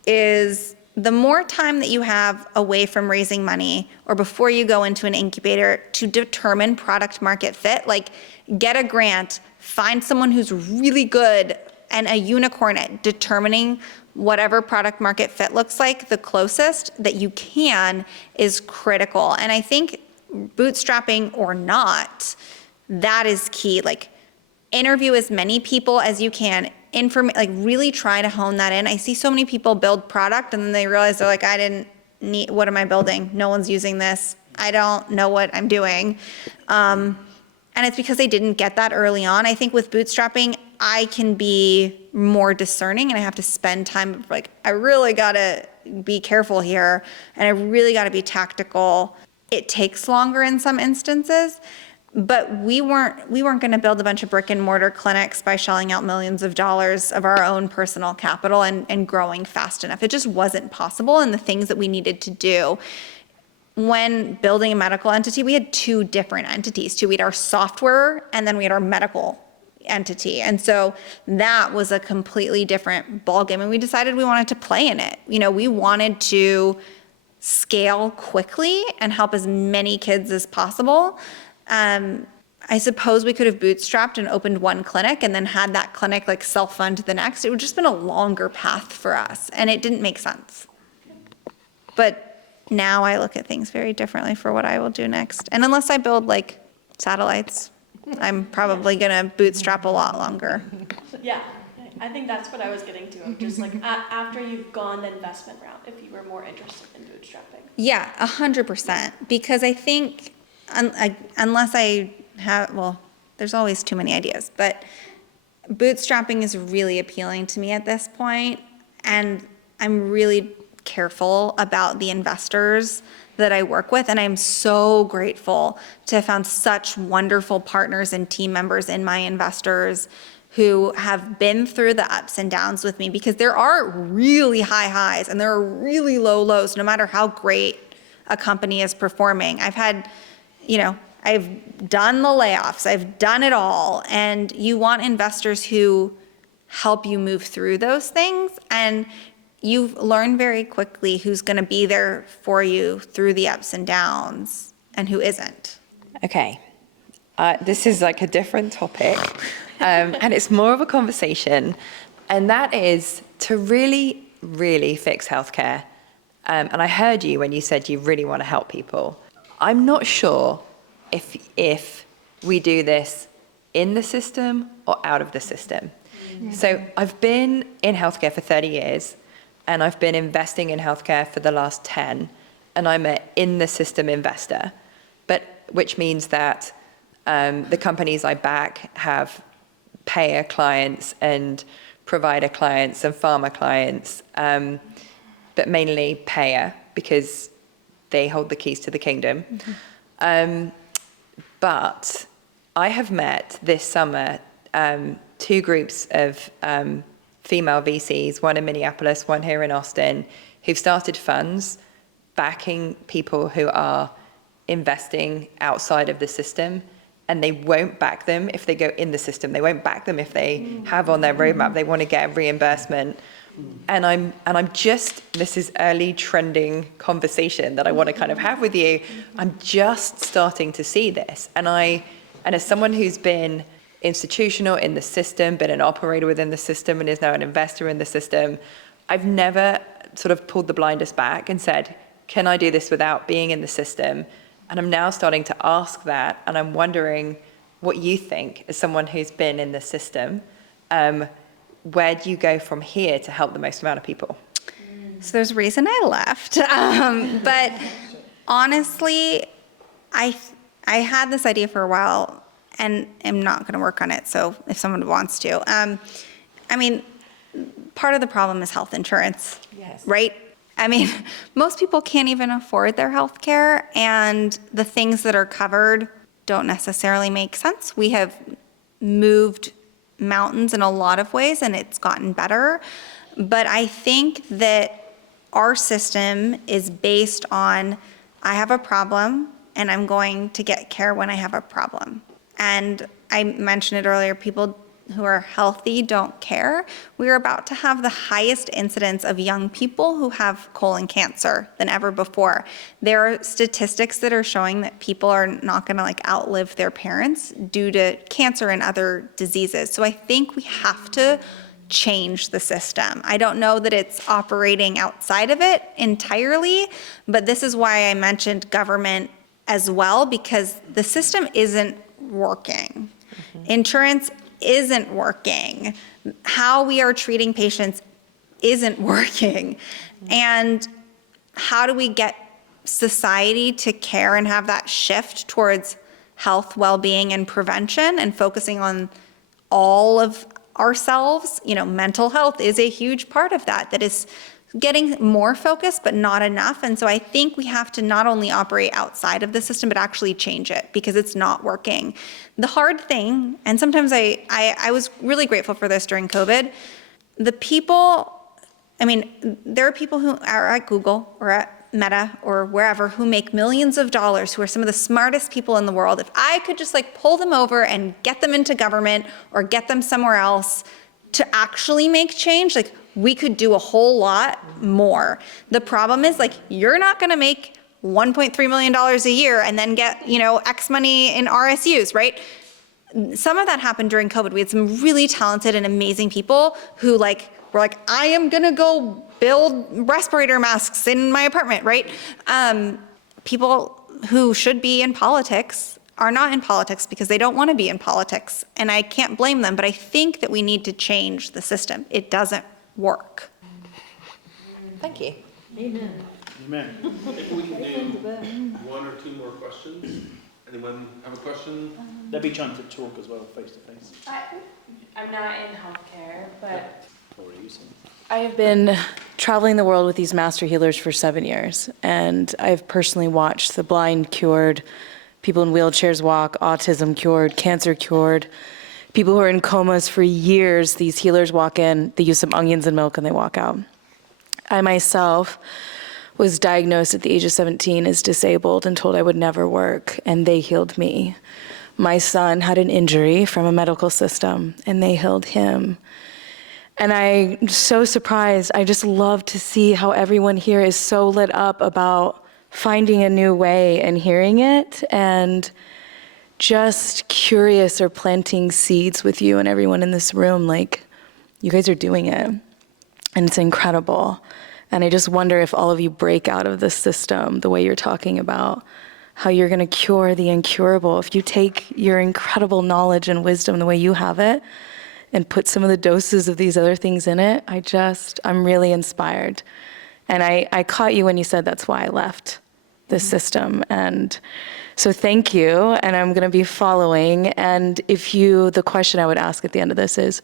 is the more time that you have away from raising money or before you go into an incubator to determine product market fit, like, get a grant, find someone who's really good and a unicorn at determining whatever product market fit looks like, the closest that you can, is critical. And I think bootstrapping or not, that is key. Like, interview as many people as you can, like, really try to hone that in. I see so many people build product and then they realize they're like, I didn't need, what am I building? No one's using this. I don't know what I'm doing. And it's because they didn't get that early on. I think with bootstrapping, I can be more discerning and I have to spend time, like, I really gotta be careful here and I really gotta be tactical. It takes longer in some instances, but we weren't gonna build a bunch of brick and mortar clinics by shelling out millions of dollars of our own personal capital and growing fast enough. It just wasn't possible, and the things that we needed to do. When building a medical entity, we had two different entities too. We had our software and then we had our medical entity. And so that was a completely different ballgame. And we decided we wanted to play in it. You know, we wanted to scale quickly and help as many kids as possible. I suppose we could have bootstrapped and opened one clinic and then had that clinic like self-fund the next. It would just been a longer path for us and it didn't make sense. But now I look at things very differently for what I will do next. And unless I build like satellites, I'm probably gonna bootstrap a lot longer. Yeah, I think that's what I was getting to. Just like after you've gone the investment route, if you were more interested in bootstrapping. Yeah, 100%. Because I think unless I have, well, there's always too many ideas, but bootstrapping is really appealing to me at this point, and I'm really careful about the investors that I work with, and I'm so grateful to have found such wonderful partners and team members in my investors who have been through the ups and downs with me, because there are really high highs and there are really low lows no matter how great a company is performing. I've had, you know, I've done the layoffs, I've done it all, and you want investors who help you move through those things, and you learn very quickly who's going to be there for you through the ups and downs and who isn't. Okay, this is like a different topic, and it's more of a conversation, and that is to really, really fix healthcare. And I heard you when you said you really want to help people. I'm not sure if we do this in the system or out of the system. Mm-hmm. So I've been in healthcare for 30 years, and I've been investing in healthcare for the last 10, and I'm an in-the-system investor, but which means that the companies I back have payer clients and provider clients and pharma clients, but mainly payer because they hold the keys to the kingdom. Mm-hmm. But I have met this summer two groups of female VCs, one in Minneapolis, one here in Austin, who've started funds backing people who are investing outside of the system, and they won't back them if they go in the system. They won't back them if they have on their roadmap they want to get reimbursement. And I'm just, this is early trending conversation that I want to kind of have with you. I'm just starting to see this. And as someone who's been institutional in the system, been an operator within the system, and is now an investor in the system, I've never sort of pulled the blinders back and said, can I do this without being in the system? And I'm now starting to ask that, and I'm wondering what you think as someone who's been in the system. Where do you go from here to help the most amount of people? So there's a reason I left. But honestly, I had this idea for a while and am not going to work on it. So if someone wants to, I mean, part of the problem is health insurance, Yes. right? I mean, most people can't even afford their health care, and the things that are covered don't necessarily make sense. We have moved mountains in a lot of ways, and it's gotten better. But I think that our system is based on, I have a problem, and I'm going to get care when I have a problem. And I mentioned it earlier, people who are healthy don't care. We're about to have the highest incidence of young people who have colon cancer than ever before. There are statistics that are showing that people are not gonna outlive their parents due to cancer and other diseases. So I think we have to change the system. I don't know that it's operating outside of it entirely, but this is why I mentioned government as well, because the system isn't working. Insurance isn't working. How we are treating patients isn't working. And how do we get society to care and have that shift towards health, well-being, and prevention, and focusing on all of ourselves? You know, mental health is a huge part of that, that is getting more focused, but not enough. And so I think we have to not only operate outside of the system, but actually change it, because it's not working. The hard thing, and sometimes I was really grateful for this during COVID, the people, I mean, there are people who are at Google or at Meta or wherever who make millions of dollars, who are some of the smartest people in the world. If I could just pull them over and get them into government or get them somewhere else to actually make change, we could do a whole lot more. The problem is, you're not gonna make $1.3 million a year and then get, X money in RSUs, right? Some of that happened during COVID. We had some really talented and amazing people who were I am gonna go build respirator masks in my apartment, right? People who should be in politics are not in politics because they don't want to be in politics. And I can't blame them, but I think that we need to change the system. It doesn't work. Thank you. Maybe we can do one or two more questions. Anyone have a question? They'll be trying to talk as well, face to face. I'm not in healthcare, but Or are you saying? I have been traveling the world with these master healers for 7 years, and I've personally watched the blind cured, people in wheelchairs walk, autism cured, cancer cured, people who are in comas for years. These healers walk in, they use some onions and milk, and they walk out. I myself was diagnosed at the age of 17 as disabled and told I would never work, and they healed me. My son had an injury from a medical system, and they healed him. And I'm so surprised. I just love to see how everyone here is so lit up about finding a new way and hearing it, and just curious or planting seeds with you and everyone in this room. You guys are doing it, and it's incredible. And I just wonder if all of you break out of the system the way you're talking about, how you're gonna cure the incurable. If you take your incredible knowledge and wisdom the way you have it, and put some of the doses of these other things in it, I'm really inspired. And I caught you when you said that's why I left the system. And so thank you, and I'm gonna be following. And the question I would ask at the end of this is,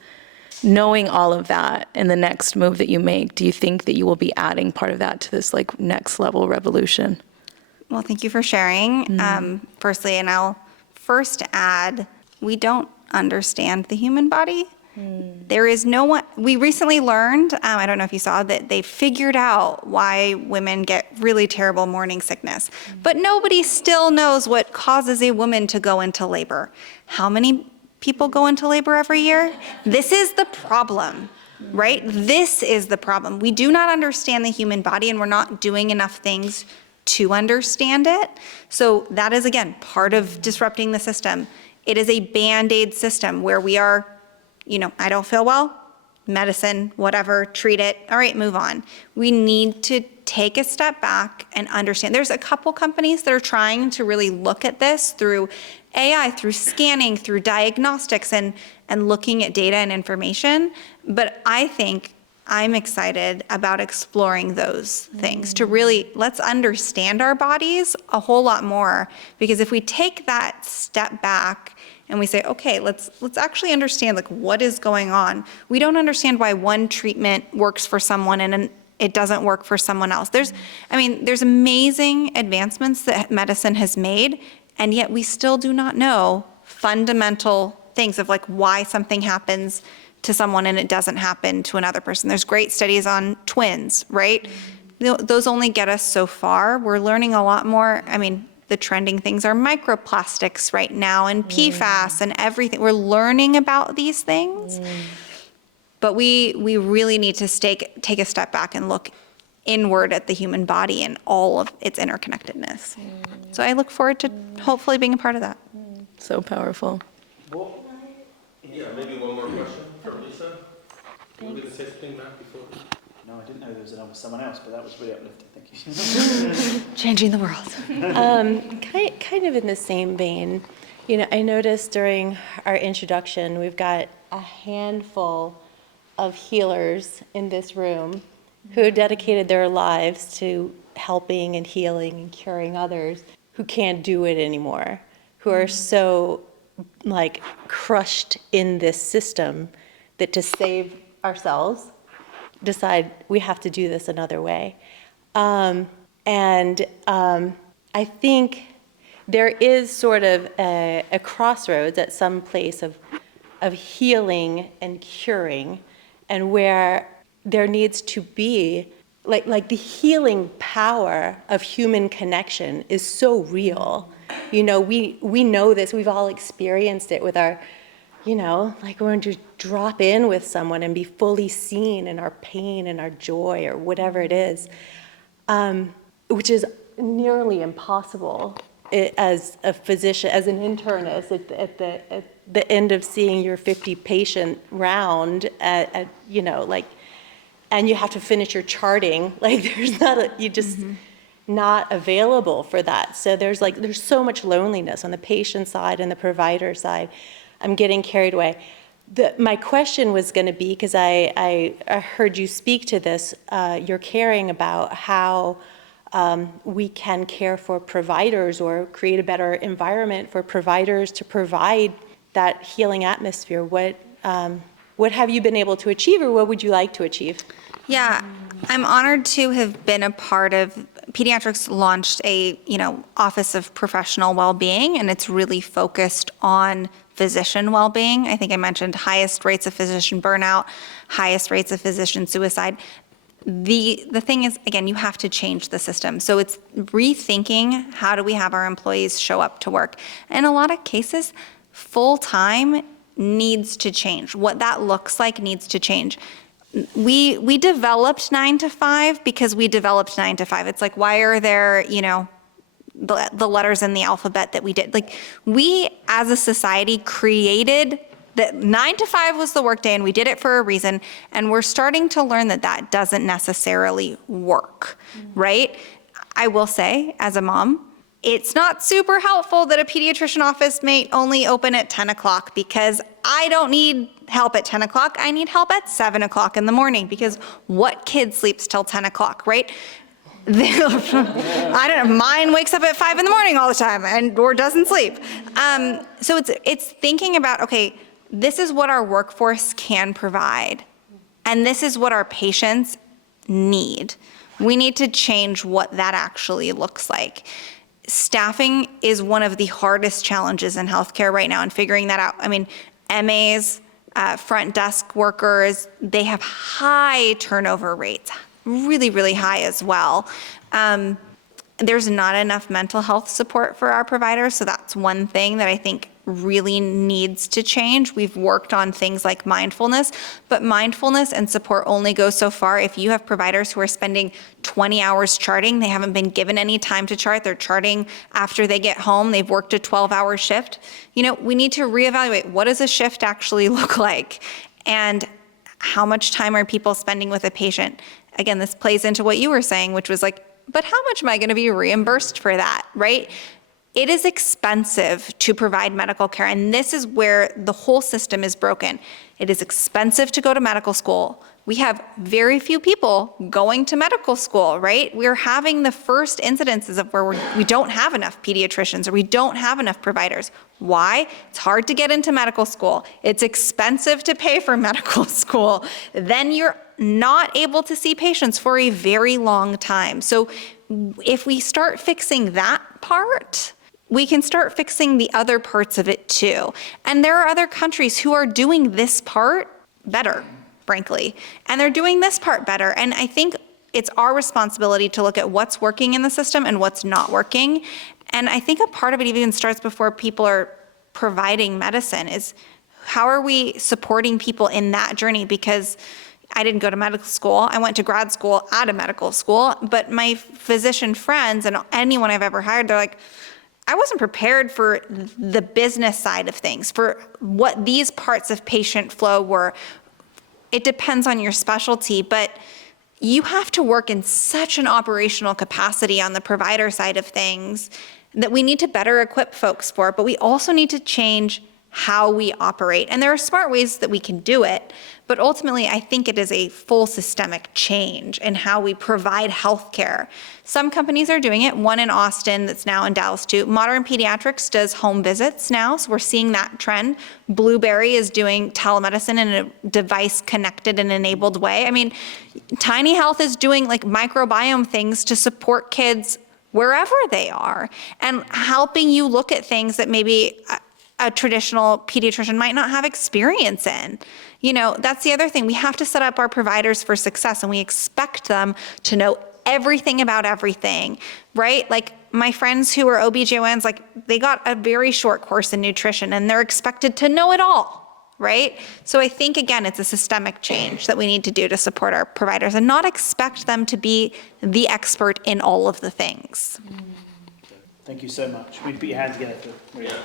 knowing all of that in the next move that you make, do you think that you will be adding part of that to this next level revolution? Well, thank you for sharing. Firstly, and I'll first add, we don't understand the human body. There is no one, we recently learned, I don't know if you saw, that they figured out why women get really terrible morning sickness, but nobody still knows what causes a woman to go into labor. How many people go into labor every year? This is the problem, right? This is the problem. We do not understand the human body, and we're not doing enough things to understand it. So that is, again, part of disrupting the system. It is a Band-Aid system where we are, I don't feel well, medicine, whatever, treat it, all right, move on. We need to take a step back and understand. There's a couple companies that are trying to really look at this through AI, through scanning, through diagnostics, and looking at data and information. But I think I'm excited about exploring those things to really, let's understand our bodies a whole lot more. Because if we take that step back and we say, okay, let's actually understand like what is going on. We don't understand why one treatment works for someone and it doesn't work for someone else. There's amazing advancements that medicine has made, and yet we still do not know fundamental things of like why something happens to someone and it doesn't happen to another person. There's great studies on twins, right? Those only get us so far. We're learning a lot more. The trending things are microplastics right now and PFAS and everything. We're learning about these things, but we really need to take a step back and look inward at the human body and all of its interconnectedness. So I look forward to hopefully being a part of that. So powerful. Yeah, maybe one more question for Lisa. You want me to say something, Matt, before? No, I didn't know there was someone else, but that was really uplifting. Thank you. Changing the world. Kind of in the same vein, I noticed during our introduction, we've got a handful of healers in this room who dedicated their lives to helping and healing and curing others who can't do it anymore, who are so crushed in this system that to save ourselves, decide we have to do this another way. I think there is sort of a crossroads at some place of healing and curing, and where there needs to be like the healing power of human connection is so real. We know this, we've all experienced it with our, we're going to drop in with someone and be fully seen in our pain and our joy or whatever it is, which is nearly impossible as a physician, as an internist at the end of seeing your 50 patient round and you have to finish your charting, there's not available for that. So there's so much loneliness on the patient side and the provider side. I'm getting carried away. My question was going to be, because I heard you speak to this, you're caring about how we can care for providers or create a better environment for providers to provide that healing atmosphere. What have you been able to achieve, or what would you like to achieve? Yeah, I'm honored to have been a part of, Pediatrics launched a, Office of Professional Wellbeing, and it's really focused on physician well-being. I think I mentioned highest rates of physician burnout, highest rates of physician suicide. The thing is, again, you have to change the system. So it's rethinking, how do we have our employees show up to work? In a lot of cases, full-time needs to change. What that looks like needs to change. We developed 9 to 5 because we developed 9 to 5. It's like, why are there, the letters in the alphabet that we did? We as a society created that 9 to 5 was the workday, and we did it for a reason. And we're starting to learn that doesn't necessarily work, right? I will say, as a mom, it's not super helpful that a pediatrician office may only open at 10 o'clock, because I don't need help at 10 o'clock. I need help at 7 o'clock in the morning, because what kid sleeps till 10 o'clock, right? I don't know, mine wakes up at 5 in the morning all the time or doesn't sleep. So it's thinking about, okay, this is what our workforce can provide, and this is what our patients need. We need to change what that actually looks like. staffing is one of the hardest challenges in healthcare right now, and figuring that out. I mean, MAs, front desk workers, they have high turnover rates, really, really high as well. There's not enough mental health support for our providers, so that's one thing that I think really needs to change. We've worked on things like mindfulness, but mindfulness and support only go so far. If you have providers who are spending 20 hours charting, they haven't been given any time to chart, they're charting after they get home, they've worked a 12-hour shift, we need to reevaluate, what does a shift actually look like? And how much time are people spending with a patient? Again, this plays into what you were saying, which was like, but how much am I going to be reimbursed for that, right? It is expensive to provide medical care, and this is where the whole system is broken. It is expensive to go to medical school. We have very few people going to medical school, right? We're having the first incidences of where we don't have enough pediatricians, or we don't have enough providers. Why? It's hard to get into medical school. It's expensive to pay for medical school. Then you're not able to see patients for a very long time. So if we start fixing that part, we can start fixing the other parts of it too. And there are other countries who are doing this part better, frankly, and they're doing this part better. And I think it's our responsibility to look at what's working in the system and what's not working. And I think a part of it even starts before people are providing medicine, is how are we supporting people in that journey? Because I didn't go to medical school. I went to grad school out of medical school, but my physician friends and anyone I've ever hired, they're like, I wasn't prepared for the business side of things, for what these parts of patient flow were. It depends on your specialty, but you have to work in such an operational capacity on the provider side of things that we need to better equip folks for, but we also need to change how we operate. And there are smart ways that we can do it, but ultimately I think it is a full systemic change in how we provide healthcare. Some companies are doing it, one in Austin that's now in Dallas too. Modern Pediatrics does home visits now, so we're seeing that trend. Blueberry is doing telemedicine in a device connected and enabled way. I mean, Tiny Health is doing like microbiome things to support kids wherever they are, and helping you look at things that maybe a traditional pediatrician might not have experience in. That's the other thing. We have to set up our providers for success, and we expect them to know everything about everything, right? Like my friends who are OBGYNs, like they got a very short course in nutrition and they're expected to know it all, right? So I think, again, it's a systemic change that we need to do to support our providers and not expect them to be the expert in all of the things. Thank you so much. We'd put your hands together for Maryam.